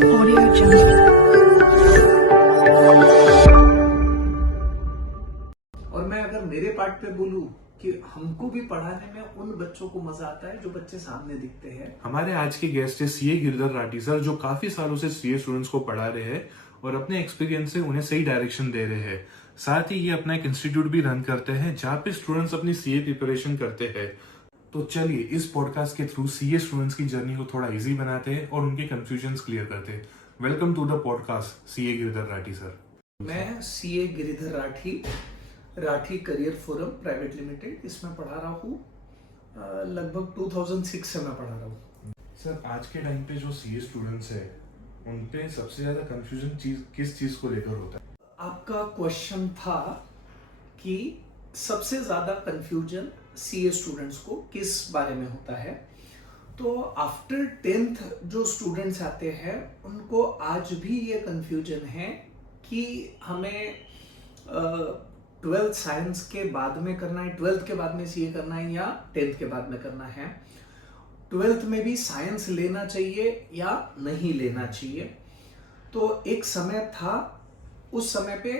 Audio Jungle. और मैं अगर मेरे पार्ट पे बोलूं कि हमको भी पढ़ाने में उन बच्चों को मजा आता है जो बच्चे सामने दिखते हैं। हमारे आज के गेस्ट है सीए गिरधर राठी सर, जो काफी सालों से सीए स्टूडेंट्स को पढ़ा रहे हैं और अपने एक्सपीरियंस से उन्हें सही डायरेक्शन दे रहे हैं। साथ ही ये अपना एक इंस्टीट्यूट भी रन करते हैं जहाँ पे स्टूडेंट्स अपनी सीए प्रिपरेशन करते हैं। तो चलिए इस पॉडकास्ट के थ्रू सीए स्टूडेंट्स की जर्नी को थोड़ा इजी बनाते हैं और उनके कंफ्यूजन्स क्लियर करते हैं। Welcome to the podcast CA Girdhar Rathi sir. मैं CA Giridhar Rathi career forum private limited इसमें पढ़ा रहा हूँ। लगभग 2006 से मैं पढ़ा रहा हूँ। सर आज के टाइम पे जो सीए स्टूडेंट्स है उन पे सबसे ज्यादा कंफ्यूजन किस चीज को लेकर होता है? आपका क्वेश्चन था कि सबसे ज्यादा कंफ्यूजन सीए स्टूडेंट्स को किस बारे में होता है। तो आफ्टर 10th जो स्टूडेंट्स आते हैं उनको आज भी ये कंफ्यूजन है कि हमें 12th साइंस के बाद में करना है, 12th के बाद में सीए करना है या 10th के बाद में करना है। 12th में भी साइंस लेना चाहिए या नहीं लेना चाहिए। तो एक समय था, उस समय पे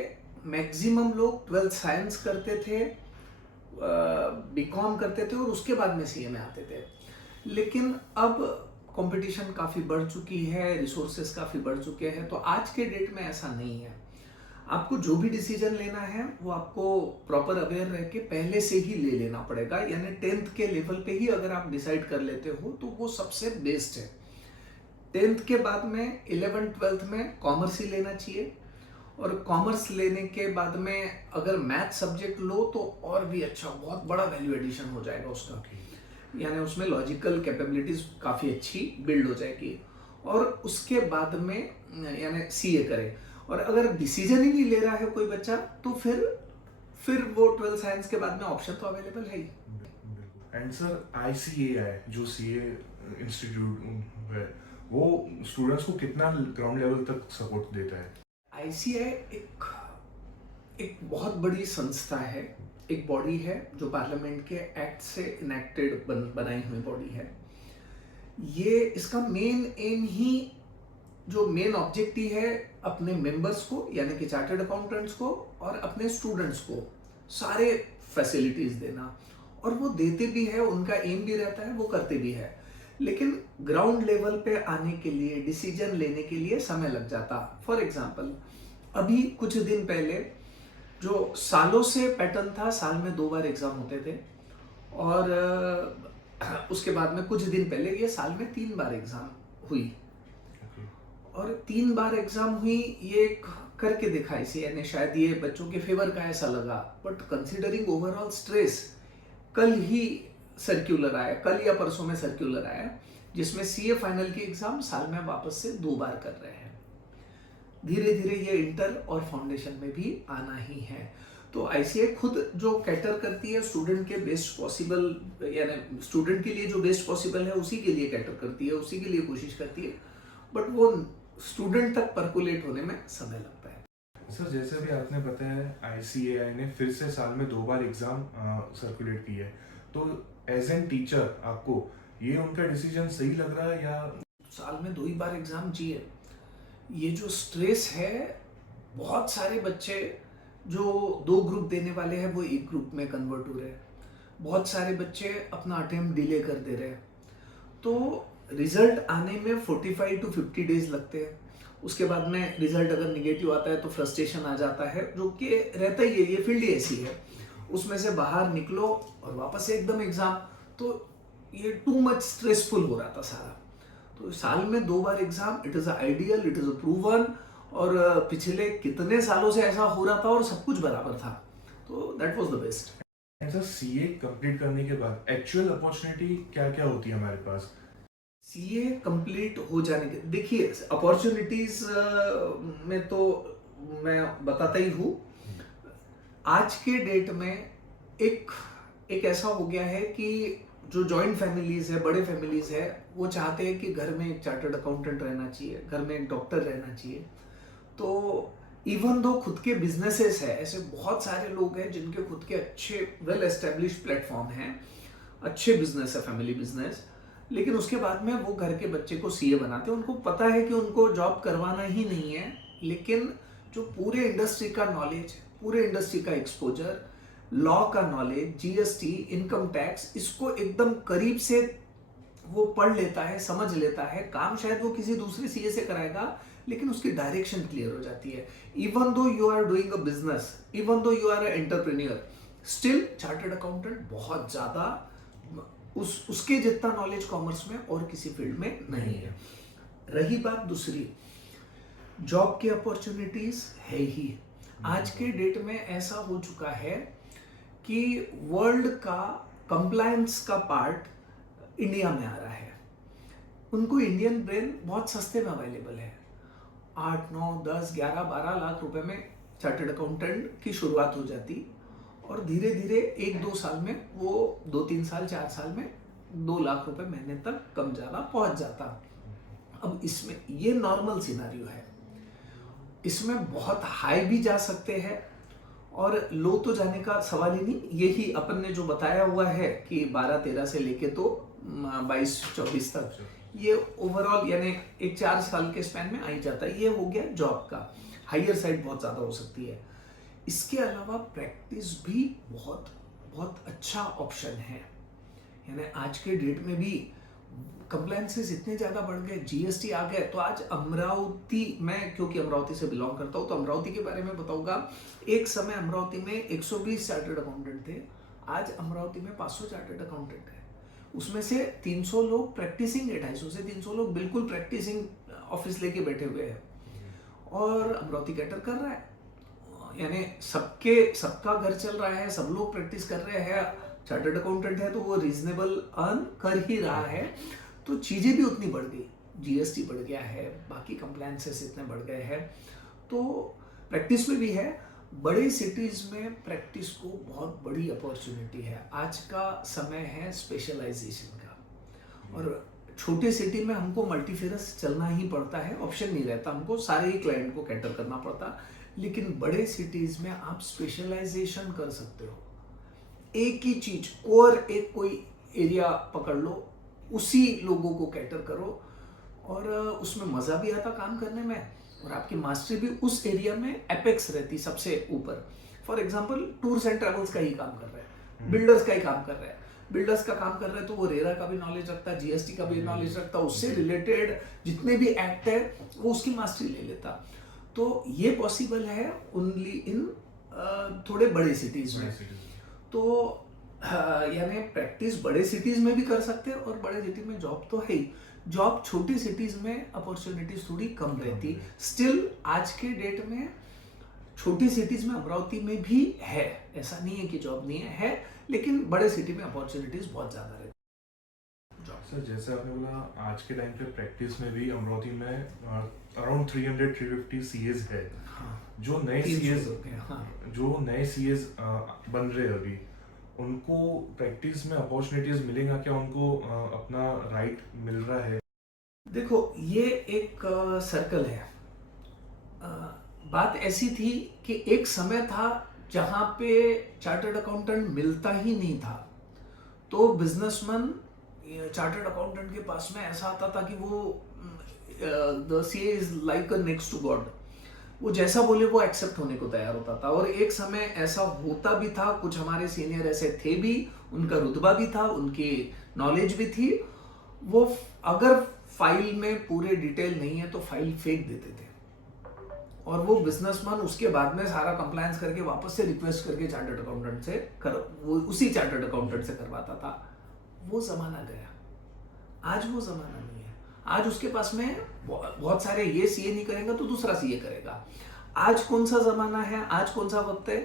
मैक्सिमम लोग 12th साइंस करते थे, बीकॉम करते थे और उसके बाद में सीए में आते थे। लेकिन अब कंपटीशन काफ़ी बढ़ चुकी है, रिसोर्सेस काफ़ी बढ़ चुके हैं, तो आज के डेट में ऐसा नहीं है। आपको जो भी डिसीजन लेना है वो आपको प्रॉपर अवेयर रह के पहले से ही ले लेना पड़ेगा। यानी 10th के लेवल पे ही अगर आप डिसाइड कर लेते हो तो वो सबसे बेस्ट है। 10th के बाद में 11th 12th में कॉमर्स ही लेना चाहिए, और कॉमर्स लेने के बाद में अगर मैथ सब्जेक्ट लो तो और भी अच्छा, बहुत बड़ा वैल्यू एडिशन हो जाएगा उसका। यानी उसमें लॉजिकल कैपेबिलिटीज काफ़ी अच्छी बिल्ड हो जाएगी। और उसके बाद में यानी सीए करें। और अगर डिसीजन ही नहीं ले रहा है कोई बच्चा तो फिर वो 12th साइंस के बाद में ऑप्शन तो अवेलेबल है ही। एंड सर आईसीएआई जो सीए इंस्टीट्यूट है वो स्टूडेंट्स को कितना ग्राउंड लेवल तक सपोर्ट देता है? आईसीएआई एक बहुत बड़ी संस्था है, एक बॉडी है जो पार्लियामेंट के एक्ट से इनेक्टेड बनाई हुई बॉडी है। ये इसका मेन एम ही, जो मेन ऑब्जेक्टिव है, अपने मेंबर्स को यानी कि चार्टर्ड अकाउंटेंट्स को और अपने स्टूडेंट्स को सारे फैसिलिटीज देना, और वो देते भी है, उनका एम भी रहता है, वो करते भी है। लेकिन ग्राउंड लेवल पे आने के लिए, डिसीजन लेने के लिए समय लग जाता। फॉर एग्जांपल अभी कुछ दिन पहले जो सालों से पैटर्न था, साल में 2 बार एग्जाम होते थे, और उसके बाद में कुछ दिन पहले ये साल में 3 बार एग्जाम हुई। और 3 बार एग्जाम हुई, ये करके देखा इसे, यानी शायद ये बच्चों के फेवर का ऐसा लगा, बट कंसीडरिंग ओवरऑल स्ट्रेस, कल ही सर्क्यूलर आया, कल या परसों में सर्क्यूलर आया जिसमें सीए फाइनल की एग्जाम साल में वापस से 2 बार कर रहे हैं। धीरे धीरे ये इंटर और फाउंडेशन में भी आना ही है। तो आईसीएआई खुद जो कैटर करती है स्टूडेंट के बेस्ट पॉसिबल, यानी स्टूडेंट के लिए जो बेस्ट पॉसिबल है उसी के लिए कैटर करती है, उसी के लिए कोशिश करती है, बट वो स्टूडेंट तक परकुलेट होने में समय लगता है। सर जैसे भी आपने बताया आईसीएआई ने फिर से साल में 2 बार एग्जाम सर्कुलेट की है, तो एज एन टीचर आपको ये उनका डिसीजन सही लग रहा है या? साल में 2 ही बार एग्जाम चाहिए। ये जो स्ट्रेस है, बहुत सारे बच्चे जो 2 ग्रुप देने वाले हैं वो 1 ग्रुप में कन्वर्ट हो रहे हैं, बहुत सारे बच्चे अपना अटेम्प्ट डिले कर दे रहे हैं। तो रिजल्ट आने में 45 to 50 डेज लगते हैं। उसके बाद में रिजल्ट अगर निगेटिव आता है तो फ्रस्ट्रेशन आ जाता है, जो कि रहता ही है, ये फील्ड ही ऐसी है। उसमें से बाहर निकलो और वापस से एकदम एग्जाम, तो ये टू मच स्ट्रेसफुल हो रहा था सारा। तो साल में 2 बार exam, it is ideal, it is proven, और पिछले कितने सालों से ऐसा हो रहा था और सब कुछ बराबर था, तो दैट वाज द बेस्ट। ऐसा सीए कंप्लीट करने के बाद एक्चुअल अपॉर्चुनिटी क्या क्या होती है हमारे पास? सीए कंप्लीट हो जाने के, देखिए अपॉर्चुनिटीज में तो मैं बताता ही हूँ। आज के डेट में एक ऐसा हो गया है कि जो जॉइंट फैमिलीज है, बड़े फैमिलीज है, वो चाहते हैं कि घर में एक चार्टर्ड अकाउंटेंट रहना चाहिए, घर में एक डॉक्टर रहना चाहिए। तो इवन दो खुद के बिजनेसेस है, ऐसे बहुत सारे लोग हैं जिनके खुद के अच्छे वेल एस्टेब्लिश प्लेटफॉर्म हैं, अच्छे बिजनेस है, फैमिली बिजनेस, लेकिन उसके बाद में वो घर के बच्चे को सीए बनाते हैं। उनको पता है कि उनको जॉब करवाना ही नहीं है, लेकिन जो पूरे इंडस्ट्री का नॉलेज, पूरे इंडस्ट्री का एक्सपोजर, लॉ का नॉलेज, जीएसटी, इनकम टैक्स, इसको एकदम करीब से वो पढ़ लेता है, समझ लेता है। काम शायद वो किसी दूसरे सीए से कराएगा, लेकिन उसकी डायरेक्शन क्लियर हो जाती है। Even though you are doing a business, even though you are an entrepreneur, still chartered accountant बहुत ज्यादा उसके जितना नॉलेज कॉमर्स में और किसी फील्ड में नहीं है। रही बात दूसरी, जॉब की अपॉर्चुनिटीज है ही। आज के डेट में ऐसा हो चुका है कि वर्ल्ड का कंप्लायंस का पार्ट इंडिया में आ रहा है। उनको इंडियन ब्रेन बहुत सस्ते में अवेलेबल है। 8, 9, 10, 11, 12 लाख रुपए में चार्टर्ड अकाउंटेंट की शुरुआत हो जाती, और धीरे धीरे 1-2 साल में वो 2-3 साल 4 साल में 2 लाख रुपए महीने तक कम ज्यादा पहुंच जाता। अब इसमें ये नॉर्मल सिनारियो है। इसमें बहुत हाई भी जा सकते हैं और लो तो जाने का सवाल ही नहीं। यही अपन ने जो बताया हुआ है कि 12-13 से लेके तो 22-24 तक, ये ओवरऑल यानी एक 4 साल के स्पैन में आ ही जाता है। ये हो गया जॉब का। हायर साइड बहुत ज्यादा हो सकती है। इसके अलावा प्रैक्टिस भी बहुत बहुत अच्छा ऑप्शन है। यानी आज के डेट में भी कंप्लायंसेस इतने ज्यादा बढ़ गए, जीएसटी आ गए, तो आज अमरावती, मैं क्योंकि अमरावती से बिलोंग करता हूँ तो अमरावती के बारे में बताऊंगा। एक समय अमरावती में 120 चार्टर्ड अकाउंटेंट थे, आज अमरावती में 500 चार्टर्ड अकाउंटेंट है। उसमें से 300 लोग प्रैक्टिसिंग है, 250 से 300 लोग बिल्कुल प्रैक्टिसिंग ऑफिस लेके बैठे हुए हैं, और अमरावती कैटर कर रहा है। यानी सबका घर चल रहा है, सब लोग प्रैक्टिस कर रहे हैं, चार्टर्ड अकाउंटेंट है तो वो रीजनेबल अर्न कर ही रहा है। तो चीजें भी उतनी बढ़ गई, जीएसटी बढ़ गया है, बाकी कंप्लायंसेस इतने बढ़ गए हैं, तो प्रैक्टिस में भी है। बड़े सिटीज में प्रैक्टिस को बहुत बड़ी अपॉर्चुनिटी है। आज का समय है स्पेशलाइजेशन का, और छोटे सिटी में हमको मल्टीफेरस चलना ही पड़ता है, ऑप्शन नहीं रहता, हमको सारे ही क्लाइंट को कैटर करना पड़ता। लेकिन बड़े सिटीज में आप स्पेशलाइजेशन कर सकते हो। एक ही चीज, कोर एक कोई एरिया पकड़ लो, उसी लोगों को कैटर करो, और उसमें मजा भी आता काम करने में, और आपकी मास्टरी भी उस एरिया में एपेक्स रहती, सबसे ऊपर। For example tours and travels का ही काम कर रहे हैं, बिल्डर्स का ही काम कर रहे हैं, बिल्डर्स का काम कर रहे हैं तो वो रेरा का भी नॉलेज रखता है, जीएसटी का भी नॉलेज रखता है, उससे रिलेटेड जितने भी एक्ट है वो उसकी मास्टरी ले लेता। तो ये पॉसिबल है ओनली इन थोड़े बड़े सिटीज में। तो यानी प्रैक्टिस बड़े सिटीज में भी कर सकते हैं, और बड़े सिटी में जॉब तो है ही। जॉब छोटी सिटीज में अपॉर्चुनिटीज थोड़ी कम रहती। स्टिल आज के डेट में छोटी सिटीज में, अमरावती में भी है, ऐसा नहीं है कि जॉब नहीं है, लेकिन बड़े सिटी में अपॉर्चुनिटीज बहुत ज्यादा रहती। सर जैसे आपने बोला, आज के टाइम पे प्रैक्टिस में भी अमरावती में अराउंड 300-350 सीएज है। हाँ, जो नए 300 सीएज लोग हैं, हाँ। जो नए सीएज बन रहे हैं अभी, उनको प्रैक्टिस में अपॉर्चुनिटीज मिलेगा क्या? उनको अपना राइट मिल रहा है? देखो, ये एक सर्कल है। बात ऐसी थी कि एक समय था जहां पे चार्टर्ड अकाउंटेंट मिलता ही नहीं था, तो बिजनेसमैन चार्टर्ड अकाउंटेंट के पास में ऐसा आता था कि वो the CA is like a next to God. वो जैसा बोले वो एक्सेप्ट होने को तैयार होता था, और एक समय ऐसा होता भी था। कुछ हमारे सीनियर ऐसे थे भी, उनका रुतबा भी था, उनकी नॉलेज भी थी। वो अगर फाइल में पूरे डिटेल नहीं है तो फाइल फेंक देते थे, और वो बिजनेसमैन उसके बाद में सारा कंप्लायंस करके वापस से रिक्वेस्ट करके चार्टर्ड अकाउंटेंट से वो उसी चार्टर्ड अकाउंटेंट से करवाता था। वो जमाना गया, आज वो जमाना नहीं है। आज उसके पास में बहुत सारे, ये सीए नहीं करेगा तो दूसरा सीए करेगा। आज कौन सा जमाना है, आज कौन सा वक्त है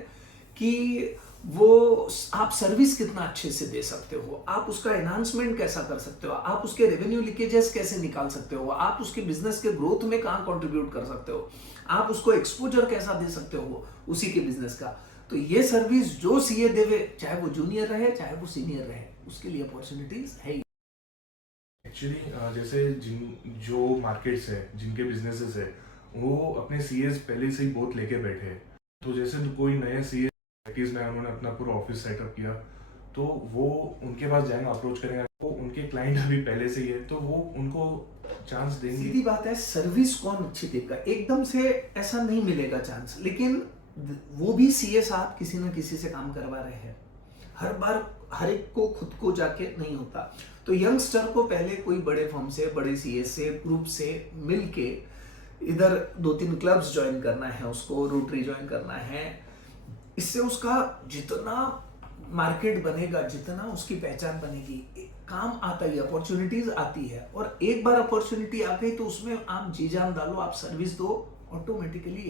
कि वो आप सर्विस कितना अच्छे से दे सकते हो, आप उसका एनहांसमेंट कैसा कर सकते हो, आप उसके रेवेन्यू लीकेजेस कैसे निकाल सकते हो, आप उसके बिजनेस के ग्रोथ में कहाँ कंट्रीब्यूट कर सकते हो, आप उसको एक्सपोजर कैसा दे सकते हो उसी के बिजनेस का। तो ये सर्विस जो सीए देवे, चाहे वो जूनियर रहे चाहे वो सीनियर रहे, उसके लिए अपॉर्चुनिटीज है। एक्चुअली जैसे जो मार्केट्स है, जिनके बिजनेसेस है, वो अपने सीएस पहले से ही बहुत लेके बैठे हैं। तो जैसे कोई नए सीए प्रैक्टिस में उन्होंने अपना पूरा ऑफिस सेटअप किया, तो वो उनके पास जाएंगे, अप्रोच करेंगे, वो उनके क्लाइंट अभी पहले से ही है तो वो उनको चांस देंगे। सीधी बात है, सर्विस कौन अच्छी देगा, एकदम से ऐसा नहीं मिलेगा चांस, लेकिन वो भी सीए साहब किसी ना किसी से काम करवा रहे हैं। हर बार हर एक को खुद को जाके नहीं होता। तो यंगस्टर को पहले कोई बड़े फर्म से, बड़े सीए से, ग्रुप से मिल के इधर 2-3 क्लब्स ज्वाइन करना है, उसको रोटरी ज्वाइन करना है। इससे उसका जितना मार्केट बनेगा, जितना उसकी पहचान बनेगी, काम आता ही, अपॉर्चुनिटीज आती है। और एक बार अपॉर्चुनिटी आ गई तो उसमें आप जी जान डालो, आप सर्विस दो, ऑटोमेटिकली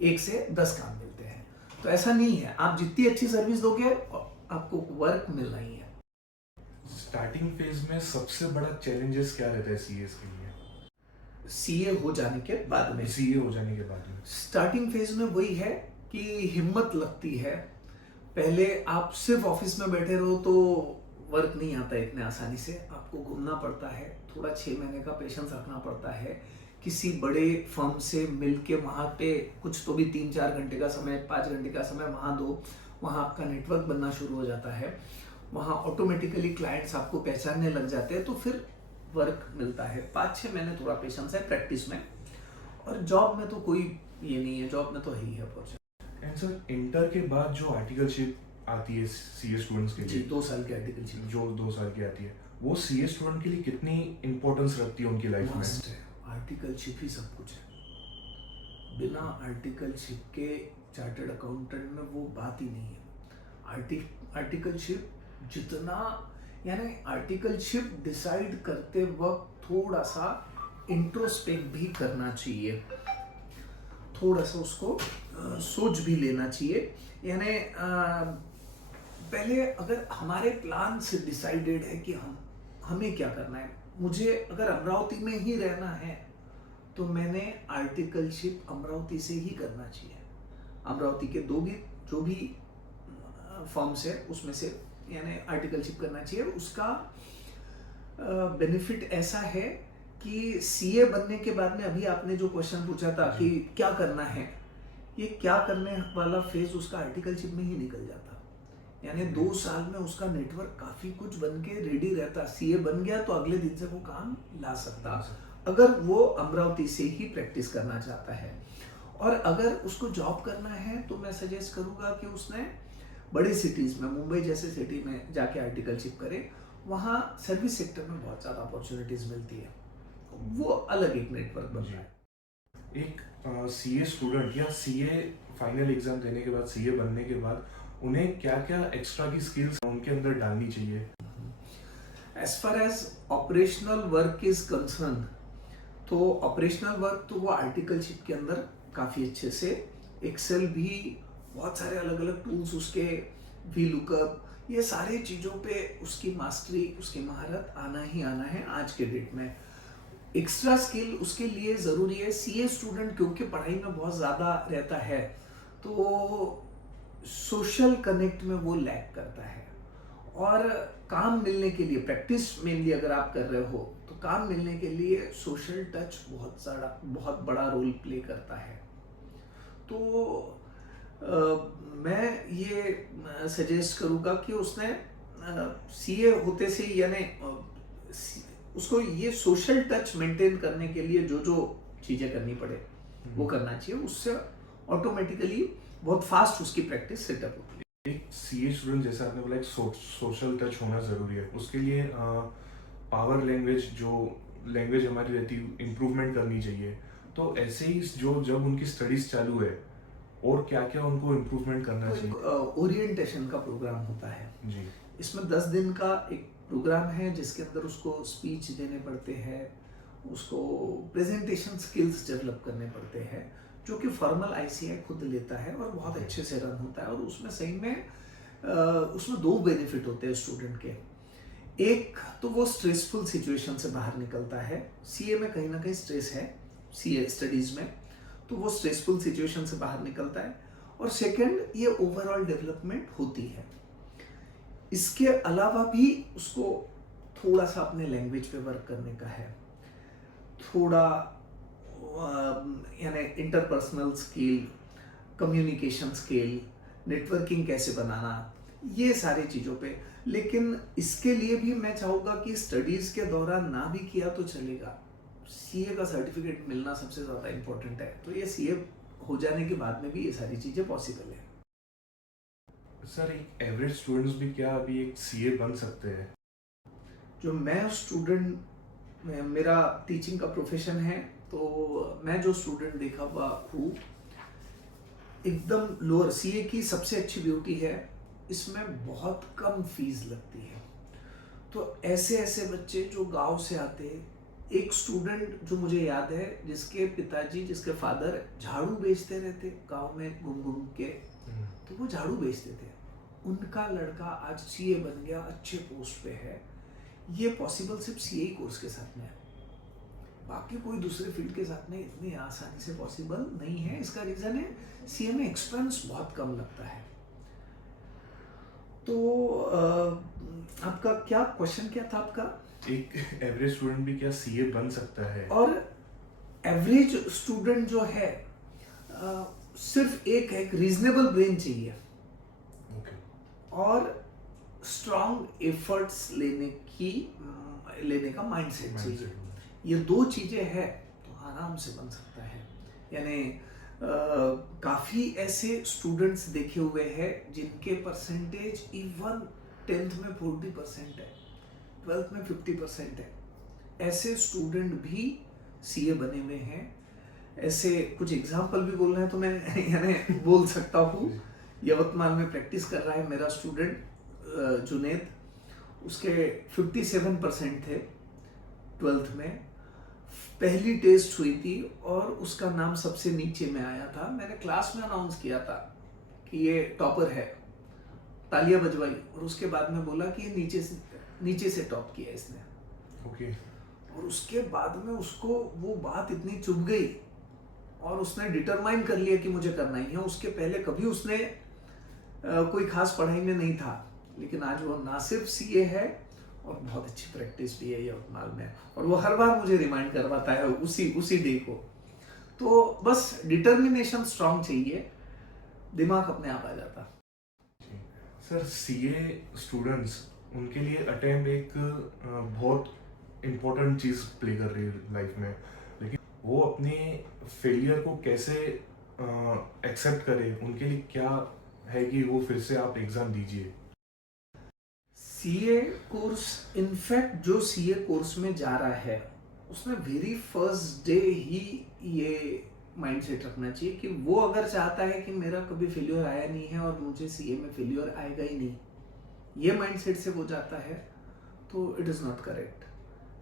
1 से 10 काम मिलते हैं। तो ऐसा नहीं है, आप जितनी अच्छी सर्विस दोगे आपको वर्क मिलना ही है। स्टार्टिंग फेज में सबसे बड़ा चैलेंजेस क्या रहता है सीएस के लिए? सीए हो जाने के बाद में, सीए हो जाने के बाद में स्टार्टिंग फेज में वही है कि हिम्मत लगती है। पहले आप सिर्फ ऑफिस में बैठे रहो तो वर्क नहीं आता इतने आसानी से, आपको घूमना पड़ता है, थोड़ा 6 महीने का पेशेंस रखना पड़ता है। किसी बड़े फर्म से मिलके वहाँ पे कुछ तो भी 3-4 घंटे का समय, 5 घंटे का समय वहाँ दो, वहाँ आपका नेटवर्क बनना शुरू हो जाता है, वहाँ ऑटोमेटिकली क्लाइंट्स आपको पहचानने लग जाते हैं, तो फिर वर्क मिलता है। 5-6 महीने थोड़ा पेशेंस है प्रैक्टिस में, और जॉब में तो कोई ये नहीं है, जॉब में तो है ही है अपॉर्चुनिटी। एंड सर, इंटर के बाद जो आर्टिकलशिप आती है सीए स्टूडेंट्स के जी, लिए, 2 साल की आर्टिकलशिप जो 2 साल की आती है, वो सीए स्टूडेंट के लिए कितनी इंपॉर्टेंस रखती है उनकी लाइफ में? मस्ट है। आर्टिकलशिप ही सब कुछ है। बिना आर्टिकलशिप के चार्टर्ड अकाउंटेंट में वो बात ही नहीं है। आर्टिकलशिप जितना, यानी आर्टिकलशिप डिसाइड करते वक्त थोड़ा सा इंट्रोस्पेक्ट भी करना चाहिए, थोड़ा सा उसको सोच भी लेना चाहिए। यानी पहले अगर हमारे प्लान से डिसाइडेड है कि हमें क्या करना है, मुझे अगर अमरावती में ही रहना है तो मैंने आर्टिकलशिप अमरावती से ही करना चाहिए। अमरावती के जो भी फॉर्म्स है उसमें से यानी आर्टिकलशिप करना चाहिए। उसका बेनिफिट ऐसा है कि सीए बनने के बाद में, अभी आपने जो क्वेश्चन पूछा था कि क्या करना है, ये क्या करने वाला फेज उसका आर्टिकलशिप में ही निकल जाता। यानी 2 साल में उसका नेटवर्क काफी कुछ बन के रेडी रहता। सीए बन गया तो अगले दिन से वो काम ला सकता, अगर वो अमरावती से ही प्रैक्टिस करना चाहता है। और अगर उसको जॉब करना है तो मैं सजेस्ट करूंगा कि उसने बड़ी सिटीज में, मुंबई जैसे सिटी में जाके आर्टिकलशिप करे। वहाँ सर्विस सेक्टर में बहुत ज़्यादा अपॉर्चुनिटीज मिलती है, वो अलग एक नेटवर्क बन रहा है। एक सीए स्टूडेंट या सीए फाइनल एग्जाम देने के बाद, सीए बनने के बाद उन्हें क्या क्या एक्स्ट्रा की स्किल्स उनके अंदर डालनी चाहिए? As far as operational work is concern, तो ऑपरेशनल वर्क तो वो आर्टिकलशिप के अंदर काफ़ी अच्छे से, एक्सेल भी, बहुत सारे अलग अलग टूल्स उसके, वी लुकअप, ये सारे चीज़ों पे उसकी मास्टरी, उसकी महारत आना ही आना है आज के डेट में। एक्स्ट्रा स्किल उसके लिए ज़रूरी है। सीए स्टूडेंट क्योंकि पढ़ाई में बहुत ज़्यादा रहता है तो सोशल कनेक्ट में वो लैक करता है, और काम मिलने के लिए, प्रैक्टिस मेनली अगर आप कर रहे हो तो काम मिलने के लिए सोशल टच बहुत बड़ा रोल प्ले करता है। तो मैं ये सजेस्ट करूँगा कि उसने सीए होते से, यानी उसको ये सोशल टच मेंटेन करने के लिए जो जो चीज़ें करनी पड़े वो करना चाहिए। उससे ऑटोमेटिकली बहुत फास्ट उसकी प्रैक्टिस सेटअप होती है। एक सीए स्टूडेंट, जैसे आपने बोला, एक सोशल टच होना ज़रूरी है। उसके लिए पावर लैंग्वेज, जो लैंग्वेज हमारी रहती है, इम्प्रूवमेंट करनी चाहिए। तो ऐसे ही जब उनकी स्टडीज चालू है, और क्या क्या उनको इम्प्रूवमेंट करना चाहिए? ओरिएंटेशन का प्रोग्राम होता है जी। इसमें 10 दिन का एक प्रोग्राम है जिसके अंदर उसको स्पीच देने पड़ते हैं, उसको प्रेजेंटेशन स्किल्स डेवलप करने पड़ते हैं, जो कि फॉर्मल आईसीआई खुद लेता है और बहुत अच्छे से रन होता है। और उसमें सही में उसमें 2 बेनिफिट होते हैं स्टूडेंट के। एक तो वो स्ट्रेसफुल सिचुएशन से बाहर निकलता है। सीए में कहीं ना कहीं स्ट्रेस है, सीए स्टडीज में, तो वो स्ट्रेसफुल सिचुएशन से बाहर निकलता है। और सेकंड, ये ओवरऑल डेवलपमेंट होती है। इसके अलावा भी उसको थोड़ा सा अपने लैंग्वेज पे वर्क करने का है, थोड़ा यानी interpersonal skill, communication skill, networking कैसे बनाना, ये सारी चीज़ों पे। लेकिन इसके लिए भी मैं चाहूँगा कि स्टडीज़ के दौरान ना भी किया तो चलेगा, सीए का सर्टिफिकेट मिलना सबसे ज़्यादा इम्पोर्टेंट है। तो ये सीए हो जाने के बाद में भी ये सारी चीज़ें पॉसिबल है। सर एक एवरेज स्टूडेंट्स भी क्या अभी एक सीए बन सकते हैं? जो मैं स्टूडेंट, मेरा टीचिंग का प्रोफेशन है, तो मैं जो स्टूडेंट देखा हुआ हूँ, एकदम लोअर सीए की सबसे अच्छी ब्यूटी है इसमें बहुत कम फीस लगती है। तो ऐसे ऐसे बच्चे जो गांव से आते हैं, एक स्टूडेंट जो मुझे याद है जिसके पिताजी, जिसके फादर झाड़ू बेचते रहते गांव में घूम घूम के, तो वो झाड़ू बेचते थे, उनका लड़का आज सीए बन गया, अच्छे पोस्ट पे है। ये पॉसिबल सिर्फ सीए कोर्स के साथ में है, बाकी कोई दूसरे फील्ड के साथ में इतनी आसानी से पॉसिबल नहीं है। इसका रीज़न है सीए में एक्सपेंस बहुत कम लगता है। तो आपका क्या क्वेश्चन क्या था आपका? एक एवरेज स्टूडेंट भी क्या सीए बन सकता है? और एवरेज स्टूडेंट जो है, सिर्फ एक रीजनेबल ब्रेन चाहिए ओके। और स्ट्रॉन्ग एफर्ट्स लेने का माइंडसेट चाहिए। ये दो चीजें हैं तो आराम से बन सकता है। यानी काफी ऐसे स्टूडेंट्स देखे हुए हैं जिनके परसेंटेज इवन 10th में 40% है, 12th में 50% है। ऐसे स्टूडेंट भी सीए बने हुए हैं। ऐसे कुछ एग्जाम्पल भी बोलना है तो मैं यानी बोल सकता हूँ। यवतमाल में प्रैक्टिस कर रहा है मेरा स्टूडेंट जुनेद, उसके 57% थे 12th में। पहली टेस्ट हुई थी और उसका नाम सबसे नीचे में आया था। मैंने क्लास में अनाउंस किया था कि ये टॉपर है, तालियां बजवाई, और उसके बाद में बोला कि ये नीचे से टॉप किया इसने। ओके। और उसके बाद में उसको वो बात इतनी चुभ गई और उसने डिटरमाइन कर लिया कि मुझे करना ही है। उसके पहले कभी उसने कोई खास पढ़ाई में नहीं था, लेकिन आज वो ना सिर्फ सीए है और बहुत अच्छी प्रैक्टिस भी है यवतमाल में, और वो हर बार मुझे रिमाइंड करवाता है उसी डे को। तो बस डिटर्मिनेशन स्ट्रांग चाहिए, दिमाग अपने आप आ जाता। सर सीए स्टूडेंट्स, उनके लिए अटेम्प्ट एक बहुत इम्पोर्टेंट चीज़ प्ले कर रही है लाइफ में, लेकिन वो अपने फेलियर को कैसे एक्सेप्ट करे, उनके लिए क्या है कि वो फिर से आप एग्ज़ाम दीजिए? सीए कोर्स, इनफैक्ट जो सीए कोर्स में जा रहा है उसमें वेरी फर्स्ट डे ही ये माइंडसेट रखना चाहिए कि वो अगर चाहता है कि मेरा कभी फेल्योर आया नहीं है और मुझे सीए में फेल्योर आएगा ही नहीं, ये माइंडसेट से वो जाता है तो it is not correct.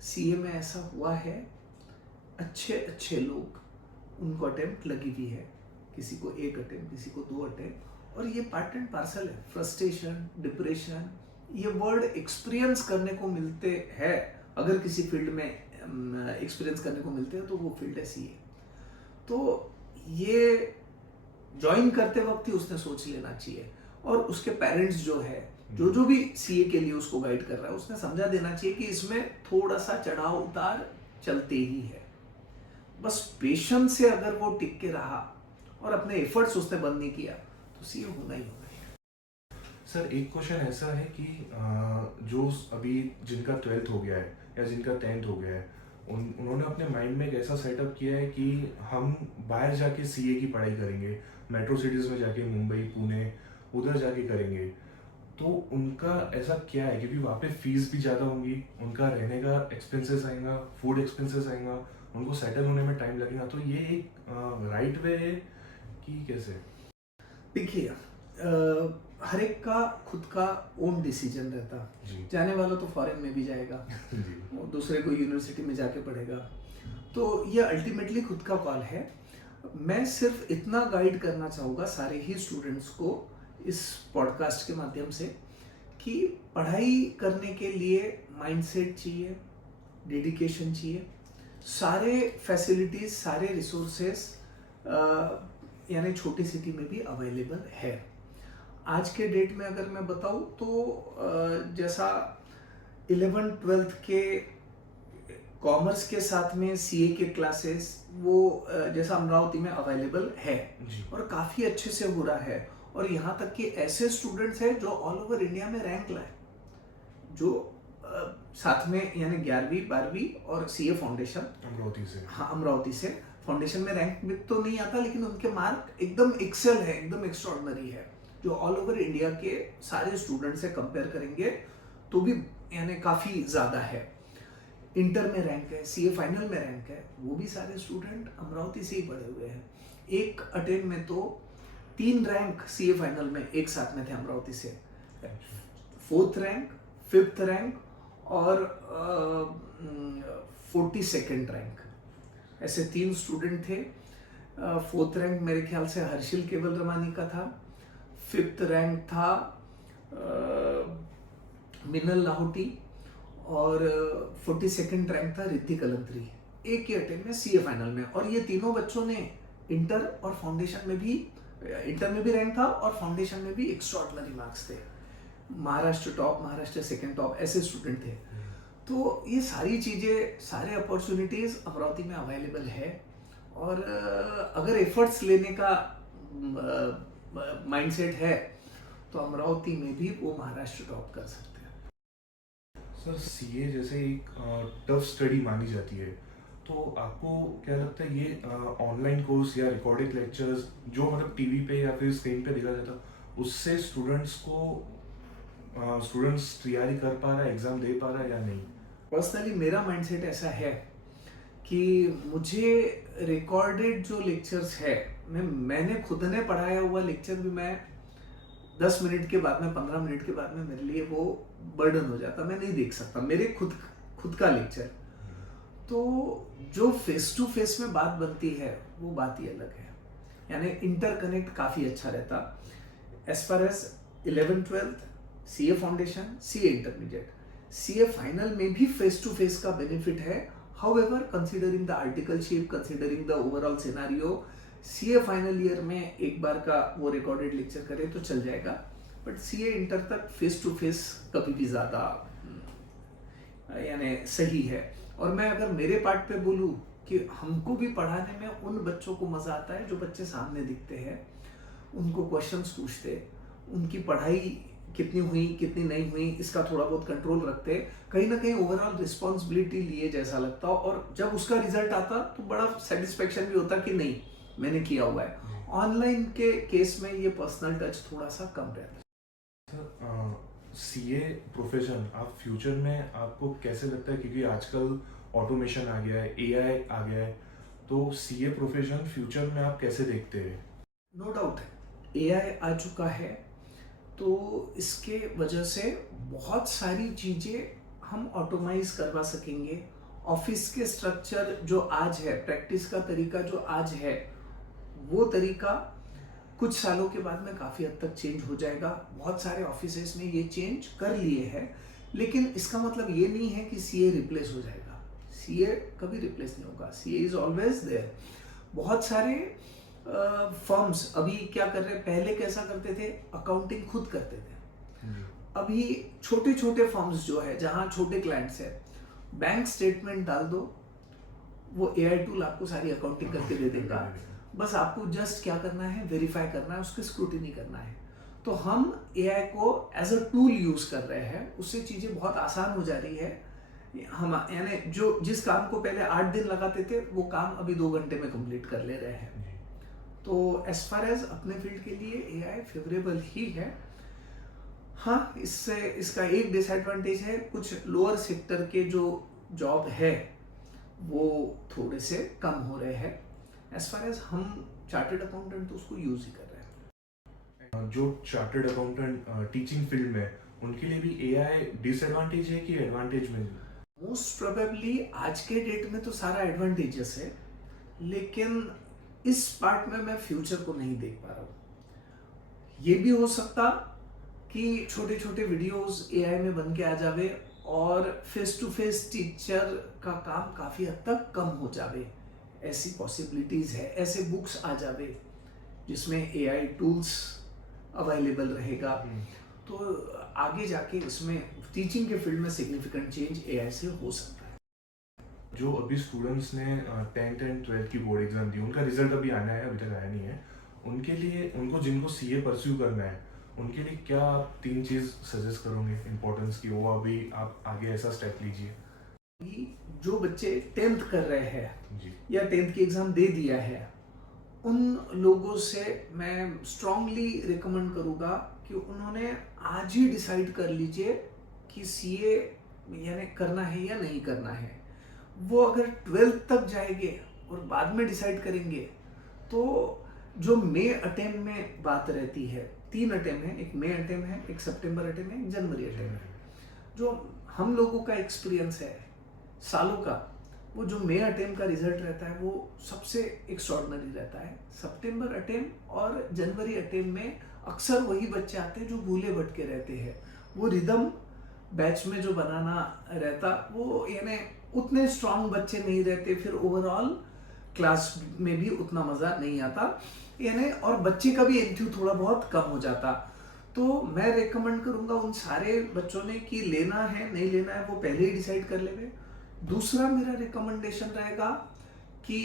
CA में ऐसा हुआ है, अच्छे लोग, उनको अटेम्प्ट लगी हुई है, किसी को 1 अटेम्प्ट, किसी को 2 अटेम्प्ट, और ये पार्ट एंड पार्सल है। फ्रस्ट्रेशन, डिप्रेशन, ये वर्ड एक्सपीरियंस करने को मिलते हैं। अगर किसी फील्ड में एक्सपीरियंस करने को मिलते हैं तो वो फील्ड है सीए। तो ये ज्वाइन करते वक्त ही उसने सोच लेना चाहिए, और उसके पेरेंट्स जो है, जो भी सीए के लिए उसको गाइड कर रहा है, उसने समझा देना चाहिए कि इसमें थोड़ा सा चढ़ाव उतार चलते ही है। बस पेशेंस से अगर वो टिक के रहा और अपने एफर्ट्स उसने बंद नहीं किया तो सीए होना ही होना है। सर एक क्वेश्चन ऐसा है कि जो अभी जिनका 12th हो गया है या जिनका 10th हो गया है, उन्होंने अपने माइंड में एक ऐसा सेटअप किया है कि हम बाहर जाके सीए की पढ़ाई करेंगे, मेट्रो सिटीज़ में जाके, मुंबई, पुणे, उधर जाके करेंगे। तो उनका ऐसा क्या है, क्योंकि वहाँ पे फीस भी ज़्यादा होंगी, उनका रहने का एक्सपेंसेस आएगा, फूड एक्सपेंसेस आएगा, उनको सेटल होने में टाइम लगेगा। तो ये एक राइट वे है कि कैसे? देखिए, हर एक का खुद का ओन डिसीजन रहता। जी। जाने वाला तो फॉरेन में भी जाएगा जी। और दूसरे को यूनिवर्सिटी में जाके पढ़ेगा, तो ये अल्टीमेटली खुद का कॉल है। मैं सिर्फ इतना गाइड करना चाहूँगा सारे ही स्टूडेंट्स को इस पॉडकास्ट के माध्यम से कि पढ़ाई करने के लिए माइंडसेट चाहिए, डेडिकेशन चाहिए, सारे फैसिलिटीज, सारे रिसोर्सेस यानी छोटी सिटी में भी अवेलेबल है। आज के डेट में अगर मैं बताऊं तो जैसा 11th-12th के कॉमर्स के साथ में सीए के क्लासेस वो जैसा अमरावती में अवेलेबल है जी। और काफ़ी अच्छे से हो रहा है। और यहाँ तक कि ऐसे स्टूडेंट्स हैं जो ऑल ओवर इंडिया में रैंक लाए, जो साथ में यानी 11वीं 12वीं और सीए फाउंडेशन अमरावती से, हाँ अमरावती से फाउंडेशन में रैंक में तो नहीं आता, लेकिन उनके मार्क एकदम एक्सेल है, एकदम एक्स्ट्रॉर्डनरी है, जो ऑल ओवर इंडिया के सारे स्टूडेंट से कंपेयर करेंगे तो भी यानी काफ़ी ज़्यादा है। इंटर में रैंक है, सीए फाइनल में रैंक है, वो भी सारे स्टूडेंट अमरावती से ही पढ़े हुए हैं। एक अटेम्प्ट में तो 3 रैंक सीए फाइनल में एक साथ में थे अमरावती से, 4th रैंक, 5th रैंक और 42nd रैंक, ऐसे 3 स्टूडेंट थे। 4th रैंक मेरे ख्याल से हर्षिल केवल रमानी का था, 5th रैंक था मिनल लाहौटी और 42nd रैंक था ऋतिक अलंत्री, एक ही अटेम्प्ट में सीए फाइनल में। और ये तीनों बच्चों ने इंटर और फाउंडेशन में भी, इंटर में भी रैंक था और फाउंडेशन में भी एक्स्ट्रॉर्डिनरी मार्क्स थे, Maharashtra top, Maharashtra second top, ऐसे स्टूडेंट थे। तो ये सारी चीज़ें, सारे अपॉर्चुनिटीज़ अमरावती में अवेलेबल है, और अगर एफर्ट्स लेने का माइंडसेट है तो अमरावती में भी वो महाराष्ट्र टॉप कर सकते हैं। सर सीए जैसे एक टफ स्टडी मानी जाती है, तो आपको क्या लगता है ये ऑनलाइन कोर्स या रिकॉर्डेड लेक्चर्स जो मतलब टीवी पे या फिर स्क्रीन पे दिखा जाता, उससे स्टूडेंट्स तैयारी कर पा रहा है, एग्जाम दे पा रहा है या नहीं? पर्सनली मेरा माइंडसेट ऐसा है कि मुझे रिकॉर्डेड जो लेक्चर्स है, मैंने खुद ने पढ़ाया हुआ लेक्चर भी मैं 10 मिनट के बाद में, 15 मिनट के बाद में मेरे लिए वो बर्डन हो जाता, मैं नहीं देख सकता मेरे खुद का लेक्चर। तो जो फेस टू फेस में बात बनती है वो बात ही अलग है, यानी इंटरकनेक्ट काफ़ी अच्छा रहता। As far as 11th-12th CA foundation, CA intermediate, CA final में भी फेस टू फेस का बेनिफिट है। However considering the articleship, considering the overall scenario, CA final year में एक बार का वो रिकॉर्डेड लेक्चर करे तो चल जाएगा, बट सीए इंटर तक फेस टू फेस कभी भी ज़्यादा यानी सही है। और मैं अगर मेरे पार्ट पे बोलूँ कि हमको भी पढ़ाने में उन बच्चों को मज़ा आता है जो बच्चे सामने दिखते हैं, उनको क्वेश्चंस पूछते, उनकी पढ़ाई कितनी हुई कितनी नहीं हुई इसका थोड़ा बहुत कंट्रोल रखते, कहीं ना कहीं ओवरऑल रिस्पॉन्सिबिलिटी लिए जैसा लगता, और जब उसका रिजल्ट आता तो बड़ा सेटिस्फेक्शन भी होता कि नहीं मैंने किया हुआ है। ऑनलाइन के केस में ये पर्सनल टच थोड़ा सा कम रहता है। सीए प्रोफेशन आप फ्यूचर में आपको कैसे लगता है, क्योंकि आजकल ऑटोमेशन आ गया है, एआई आ गया है, तो सीए प्रोफेशन फ्यूचर में आप कैसे देखते हैं? नो डाउट एआई आ चुका है, तो इसके वजह से बहुत सारी चीज़ें हम ऑटोमाइज करवा सकेंगे। ऑफिस के स्ट्रक्चर जो आज है, प्रैक्टिस का तरीका जो आज है, वो तरीका कुछ सालों के बाद में काफ़ी हद तक चेंज हो जाएगा। बहुत सारे ऑफिसेस ने ये चेंज कर लिए हैं, लेकिन इसका मतलब ये नहीं है कि सीए रिप्लेस हो जाएगा। सीए कभी रिप्लेस नहीं होगा, सीए इज ऑलवेज देयर। बहुत सारे फर्म्स अभी क्या कर रहे हैं, पहले कैसा करते थे, अकाउंटिंग खुद करते थे। अभी छोटे छोटे फर्म्स जो है, जहाँ छोटे क्लाइंट्स है, बैंक स्टेटमेंट डाल दो, वो एआई टूल आपको सारी अकाउंटिंग करके दे देगा। बस आपको जस्ट क्या करना है, वेरीफाई करना है, उसकी स्क्रूटिनी करना है। तो हम एआई को एज अ टूल यूज कर रहे हैं, उससे चीज़ें बहुत आसान हो जा रही है। हम यानी जो जिस काम को पहले 8 दिन लगाते थे, वो काम अभी 2 घंटे में कंप्लीट कर ले रहे हैं। तो एज फार एज अपने फील्ड के लिए एआई फेवरेबल ही है। हाँ, इससे इसका एक डिसएडवांटेज है, कुछ लोअर सेक्टर के जो जॉब है वो थोड़े से कम हो रहे हैं। एज फार एज हम चार्टर्ड अकाउंटेंट तो उसको यूज ही कर रहे हैं। जो चार्टर्ड अकाउंटेंट टीचिंग फील्ड में, उनके लिए भी एआई डिसएडवांटेज है कि एडवांटेज में? मोस्ट प्रोबेबली आज के डेट में तो सारा एडवांटेजेस है, लेकिन इस पार्ट में मैं फ्यूचर को नहीं देख पा रहा हूँ। ये भी हो सकता कि छोटे छोटे वीडियोस एआई में बन के आ जावे और फेस टू फेस टीचर का काम काफ़ी हद तक कम हो जावे, ऐसी पॉसिबिलिटीज़ है। ऐसे बुक्स आ जावे जिसमें एआई टूल्स अवेलेबल रहेगा, तो आगे जाके इसमें टीचिंग के फील्ड में सिग्निफिकेंट चेंज एआई से हो सकता है। जो अभी स्टूडेंट्स ने 10th एंड 12th की बोर्ड एग्जाम दी, उनका रिजल्ट अभी आना है, अभी तक आया नहीं है, उनके लिए, उनको जिनको सीए परस्यू करना है, उनके लिए क्या आप 3 चीज सजेस्ट करोगे इम्पोर्टेंस की, वो अभी आप आगे ऐसा स्टेप लीजिए? कि जो बच्चे 10th कर रहे हैं जी या 10th की एग्जाम दे दिया है, उन लोगों से मैं स्ट्रांगली रिकमेंड करूँगा कि उन्होंने आज ही डिसाइड कर लीजिए कि सीए यानी करना है या नहीं करना है। वो अगर 12th तक जाएंगे और बाद में डिसाइड करेंगे तो जो मई अटेम्प्ट में बात रहती है, 3 अटेम्प्ट है, एक मई अटेम्प्ट है, एक सितंबर अटेम्प्ट है, एक जनवरी अटेम्प्ट है। जो हम लोगों का एक्सपीरियंस है सालों का, वो जो मई अटेम्प्ट का रिजल्ट रहता है वो सबसे एक्स्ट्रॉर्डनरी रहता है। सितंबर अटेम्प्ट और जनवरी अटेम्प्ट में अक्सर वही बच्चे आते हैं जो भूले भटके रहते हैं। वो रिदम बैच में जो बनाना रहता वो यानी उतने स्ट्रांग बच्चे नहीं रहते, फिर ओवरऑल क्लास में भी उतना मज़ा नहीं आता यानी, और बच्चे का भी एंथ्यू थोड़ा बहुत कम हो जाता। तो मैं रेकमेंड करूँगा उन सारे बच्चों ने कि लेना है नहीं लेना है वो पहले ही डिसाइड कर लेंगे। दूसरा मेरा रिकमेंडेशन रहेगा कि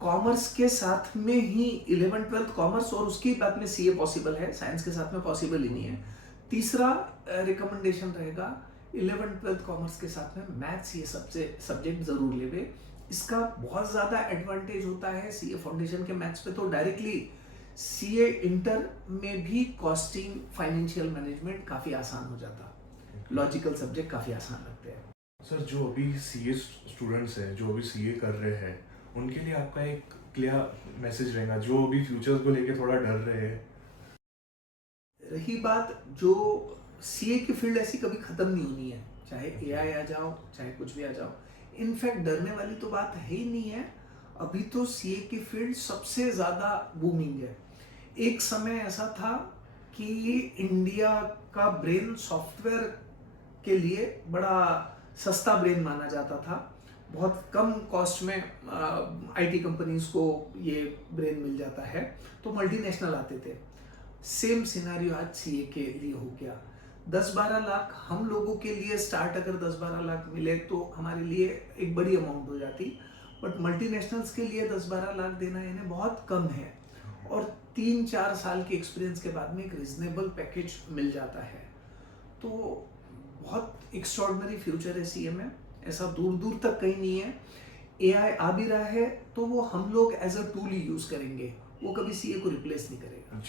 कॉमर्स के साथ में ही 11th 12th कॉमर्स और उसके बाद में सीए पॉसिबल है, साइंस के साथ में पॉसिबल ही नहीं है। तीसरा रिकमेंडेशन रहेगा 11th 12th कॉमर्स के साथ में मैथ्स, ये सबसे सब्जेक्ट जरूर लेवे। इसका बहुत ज़्यादा एडवांटेज होता है सीए फाउंडेशन के मैथ्स पे, तो डायरेक्टली सीए इंटर में भी कॉस्टिंग, फाइनेंशियल मैनेजमेंट काफ़ी आसान हो जाता, लॉजिकल सब्जेक्ट काफ़ी आसान लगते हैं। सर, जो अभी सीए स्टूडेंट्स हैं, जो अभी सीए कर रहे हैं, उनके लिए आपका एक क्लियर मैसेज रहेगा, जो अभी फ्यूचर को लेके थोड़ा डर रहे हैं? रही बात, जो सीए की फील्ड ऐसी कभी खत्म नहीं होनी है, चाहे एआई आ जाओ चाहे कुछ भी आ जाओ। इनफैक्ट डरने वाली तो बात है ही नहीं है। अभी तो सीए की फील्ड सबसे ज़्यादा बूमिंग है। एक समय ऐसा था कि इंडिया का ब्रेन सॉफ्टवेयर के लिए बड़ा सस्ता ब्रेन माना जाता था। बहुत कम कॉस्ट में आईटी कंपनीज को ये ब्रेन मिल जाता है, तो मल्टीनेशनल आते थे। सेम सिनेरियो आज सीए के लिए हो गया। 10-12 लाख हम लोगों के लिए स्टार्ट, अगर 10-12 लाख मिले तो हमारे लिए एक बड़ी अमाउंट हो जाती, बट मल्टीनेशनल्स के लिए 10-12 लाख देना यानी बहुत कम है, और 3-4 साल के एक्सपीरियंस के बाद में एक रिजनेबल पैकेज मिल जाता है। तो बहुत एक्स्ट्रॉर्डनरी फ्यूचर है सीए में, ऐसा दूर दूर तक कहीं नहीं है। एआई आ भी रहा है तो वो हम लोग एज अ टूल ही यूज करेंगे, वो कभी सीए को रिप्लेस नहीं करेगा।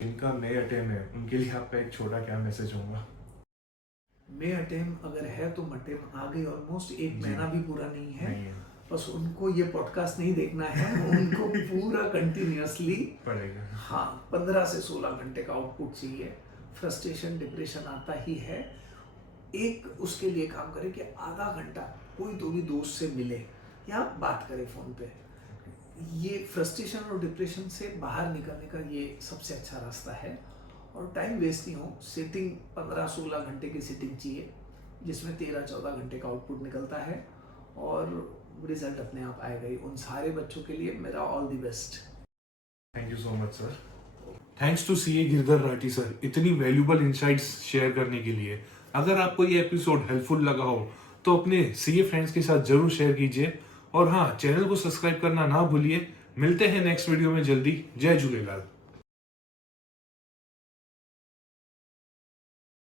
जिनका मई अटेम्प्ट है उनके लिए आपका एक छोटा क्या मैसेज होगा? मई अटेम्प्ट अगर है तो अटेम्प्ट आ गई, ऑलमोस्ट एक महीना भी पूरा नहीं है। बस उनको ये पॉडकास्ट नहीं देखना है, उनको पूरा कंटिन्यूअसली पड़ेगा। हाँ, 15 से 16 घंटे का आउटपुट चाहिए। फ्रस्ट्रेशन, डिप्रेशन आता ही है। एक उसके लिए काम करें कि आधा घंटा कोई तो भी दोस्त से मिले या बात करें फोन पे। ये फ्रस्ट्रेशन और डिप्रेशन से बाहर निकलने का ये सबसे अच्छा रास्ता है, और टाइम वेस्ट नहीं हो। सिटिंग 15-16 घंटे की सिटिंग चाहिए जिसमें 13-14 घंटे का आउटपुट निकलता है, और रिजल्ट अपने आप आएगा ही। उन सारे बच्चों के लिए मेरा all the best. Thank you so much sir. Thanks to CA Girdhar Rathi sir इतनी वैल्यूबल इनसाइट्स शेयर करने के लिए। अगर आपको ये एपिसोड हेल्पफुल लगा हो तो अपने सीए फ्रेंड्स के साथ जरूर शेयर कीजिए, और हाँ, चैनल को सब्सक्राइब करना ना भूलिए। मिलते हैं नेक्स्ट वीडियो में जल्दी। जय झूलेलाल।